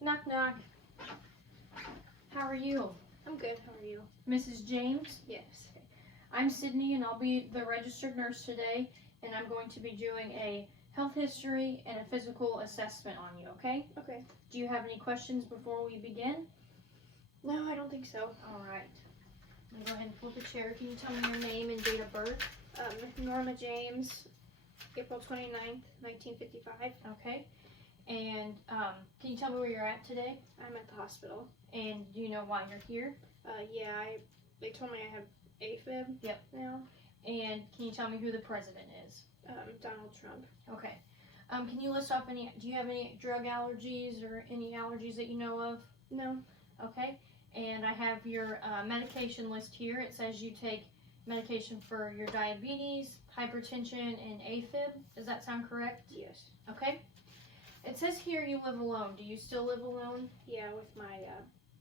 Knock, knock. How are you? I'm good. How are you? Mrs. James? Yes. I'm Sydney, and I'll be the registered nurse today, and I'm going to be doing a health history and a physical assessment on you, okay? Okay. Do you have any questions before we begin? No, I don't think so. All right. I'm going to go ahead and pull the chair. Can you tell me your name and date of birth? Norma James, April 29th, 1955. Okay. And can you tell me where you're at today? I'm at the hospital. And do you know why you're here? Yeah, they told me I have AFib. Yep. Now. And can you tell me who the president is? Donald Trump. Okay. Can you list off do you have any drug allergies or any allergies that you know of? No. Okay. And I have your medication list here. It says you take medication for your diabetes, hypertension, and AFib. Does that sound correct? Yes. Okay. It says here you live alone. Do you still live alone? Yeah, with my,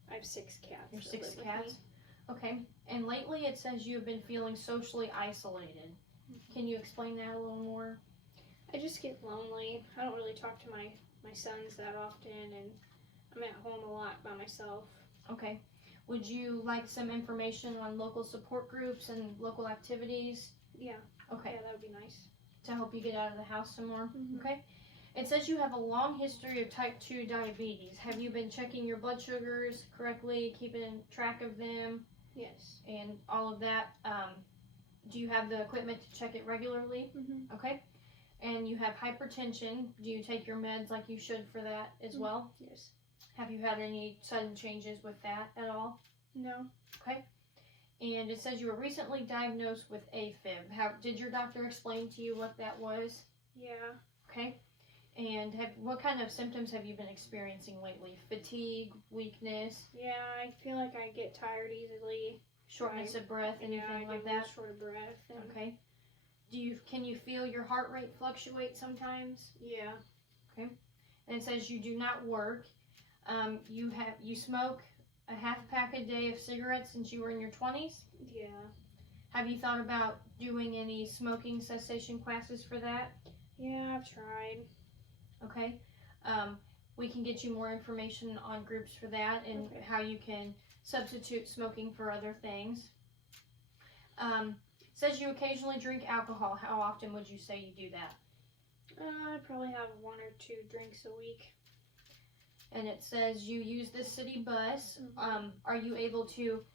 I have 6 cats. Your that 6 live with cats? me. Okay. And lately it says you have been feeling socially isolated. Can you explain that a little more? I just get lonely. I don't really talk to my sons that often, and I'm at home a lot by myself. Okay. Would you like some information on local support groups and local activities? Yeah. Okay. Yeah, that would be nice. To help you get out of the house some more? Mhm. Okay. It says you have a long history of type 2 diabetes. Have you been checking your blood sugars correctly, keeping track of them? Yes. And all of that? Do you have the equipment to check it regularly? Mhm. Okay. And you have hypertension. Do you take your meds like you should for that as well? Yes. Have you had any sudden changes with that at all? No. Okay. And it says you were recently diagnosed with AFib. Did your doctor explain to you what that was? Yeah. Okay. And what kind of symptoms have you been experiencing lately? Fatigue, weakness, Yeah, I feel like I get tired easily. shortness of breath, anything I like get real that? short of breath. And Okay. Can you feel your heart rate fluctuate sometimes? Yeah. And it says you do not work. You smoke a half pack a day of cigarettes since you were in your 20s. Yeah. Have you thought about doing any smoking cessation classes for that? Yeah, I've tried. Okay. We can get you more information on groups for that and Okay. how you can substitute smoking for other things. Says you occasionally drink alcohol. How often would you say you do that? I probably have 1 or 2 drinks a week. And it says you use the city bus. Mhm. Are you able to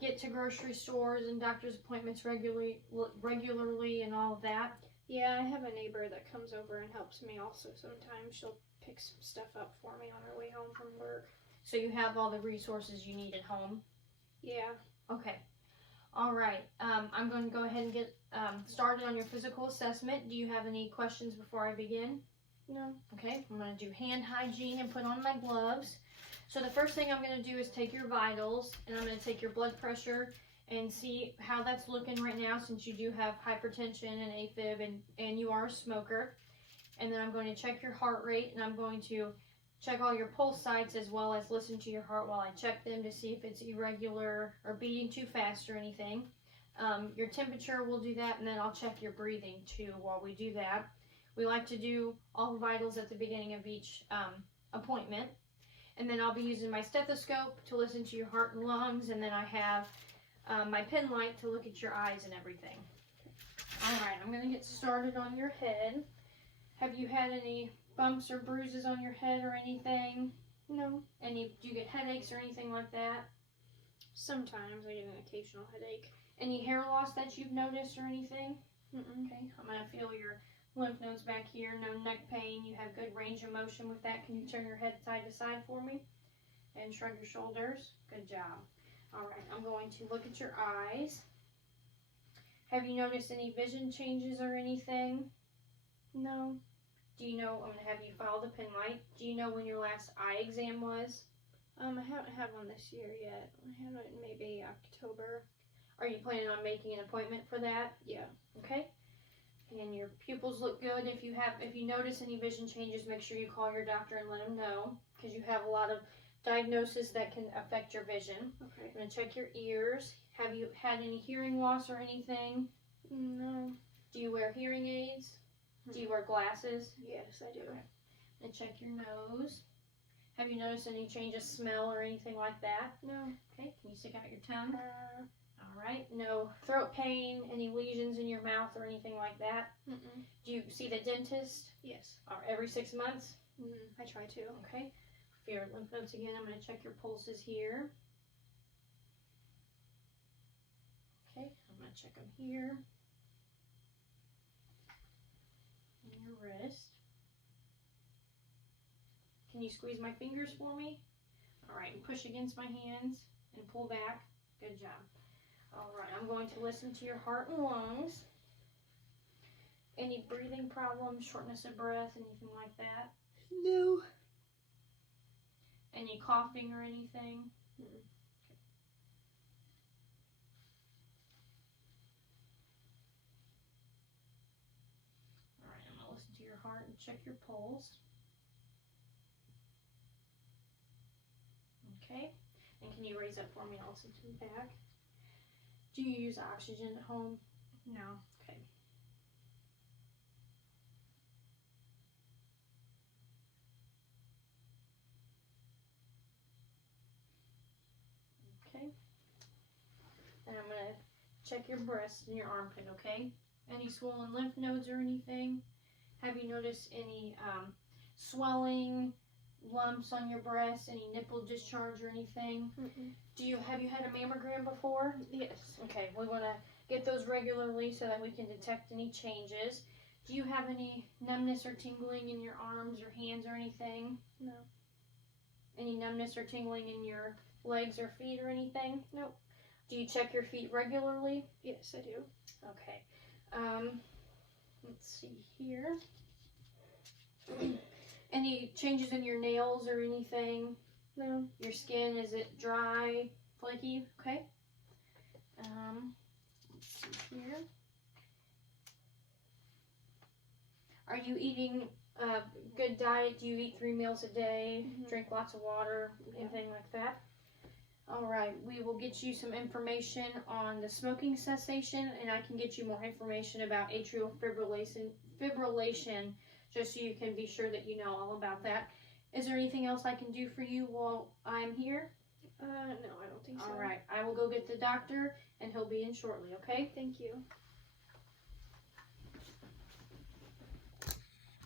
get to grocery stores and doctor's appointments regularly and all of that? Yeah, I have a neighbor that comes over and helps me also sometimes. She'll pick some stuff up for me on her way home from work. So you have all the resources you need at home? Yeah. Okay. All right. I'm going to go ahead and get started on your physical assessment. Do you have any questions before I begin? No. Okay. I'm going to do hand hygiene and put on my gloves. So the first thing I'm going to do is take your vitals, and I'm going to take your blood pressure and see how that's looking right now, since you do have hypertension and AFib and you are a smoker. And then I'm going to check your heart rate, and I'm going to check all your pulse sites as well as listen to your heart while I check them to see if it's irregular or beating too fast or anything. Your temperature, will do that, and then I'll check your breathing too while we do that. We like to do all the vitals at the beginning of each appointment. And then I'll be using my stethoscope to listen to your heart and lungs, and then I have my pen light to look at your eyes and everything. All right, I'm going to get started on your head. Have you had any bumps or bruises on your head or anything? No. Do you get headaches or anything like that? Sometimes I get an occasional headache. Any hair loss that you've noticed or anything? Mm-mm. Okay, I'm going to feel your lymph nodes back here. No neck pain. You have good range of motion with that. Can you turn your head side to side for me? And shrug your shoulders. Good job. All right, I'm going to look at your eyes. Have you noticed any vision changes or anything? No. Do you know, I'm going to have you follow the pen light. Do you know when your last eye exam was? I haven't had one this year yet. I have it in maybe October. Are you planning on making an appointment for that? Yeah. Okay. And your pupils look good. If you notice any vision changes, make sure you call your doctor and let them know, because you have a lot of diagnosis that can affect your vision. Okay. I'm going to check your ears. Have you had any hearing loss or anything? No. Do you wear hearing aids? Do you wear glasses? Yes, I do. Okay. And check your nose. Have you noticed any change of smell or anything like that? No. Okay, can you stick out your tongue? All right, no throat pain, any lesions in your mouth or anything like that? Mm-mm. Do you see the dentist? Yes. Or every 6 months? I try to. Okay. For your lymph nodes again, I'm going to check your pulses here. Okay, I'm going to check them here. And your wrist. Can you squeeze my fingers for me? All right, and push against my hands and pull back. Good job. All right, I'm going to listen to your heart and lungs. Any breathing problems, shortness of breath, anything like that? No. Any coughing or anything? Mm-mm. All right, I'm going to listen to your heart and check your pulse. Okay, and can you raise up for me? I'll listen to the back. Do you use oxygen at home? No. Okay. Okay. And I'm going to check your breast and your armpit, okay? Any swollen lymph nodes or anything? Have you noticed any swelling, lumps on your breast, any nipple discharge or anything? Mm-mm. Have you had a mammogram before? Yes. Okay, we want to get those regularly so that we can detect any changes. Do you have any numbness or tingling in your arms or hands or anything? No. Any numbness or tingling in your legs or feet or anything? Nope. Do you check your feet regularly? Yes, I do. Okay. Let's see here. Any changes in your nails or anything? No. Your skin, is it dry, flaky? Okay. Let's see here. Are you eating a good diet? Do you eat 3 meals a day? Mhm. Drink lots of water? Yeah. Anything like that? All right. We will get you some information on the smoking cessation, and I can get you more information about atrial fibrillation, just so you can be sure that you know all about that. Is there anything else I can do for you while I'm here? No, I don't think so. All right. I will go get the doctor, and he'll be in shortly, okay? Thank you.